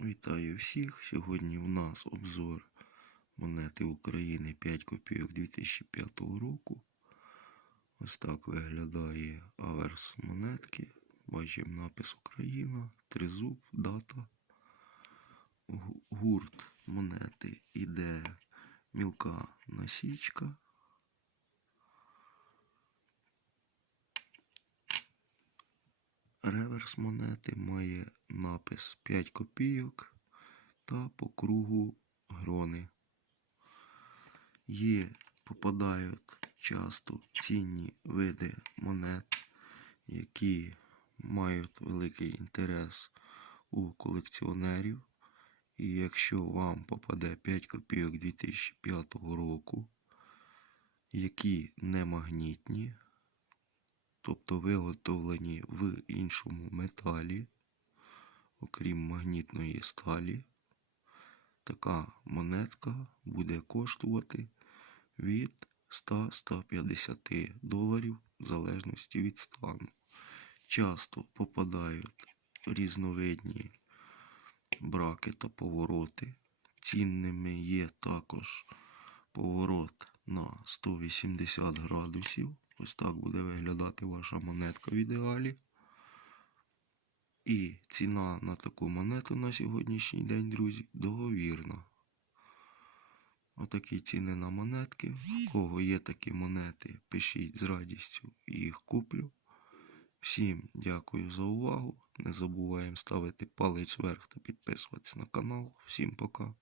Вітаю всіх! Сьогодні у нас обзор монети України 5 копійок 2005 року. Ось так виглядає аверс монетки. Бачимо напис Україна, тризуб, дата. Гурт монети іде мілка насічка. Реверс монети має напис 5 копійок та по кругу грони. Є, попадають часто цінні види монет, які мають великий інтерес у колекціонерів. І якщо вам попаде 5 копійок 2005 року, які не магнітні, тобто виготовлені в іншому металі, окрім магнітної сталі, така монетка буде коштувати від 100-150 доларів в залежності від стану. Часто попадають різновидні браки та повороти. Цінними є також поворот на 180 градусів. Ось так буде виглядати ваша монетка в ідеалі. І ціна на таку монету на сьогоднішній день, друзі, договірна. Отакі ціни на монетки. В кого є такі монети, пишіть з радістю їх куплю. Всім дякую за увагу. Не забуваємо ставити палець вверх та підписуватись на канал. Всім пока.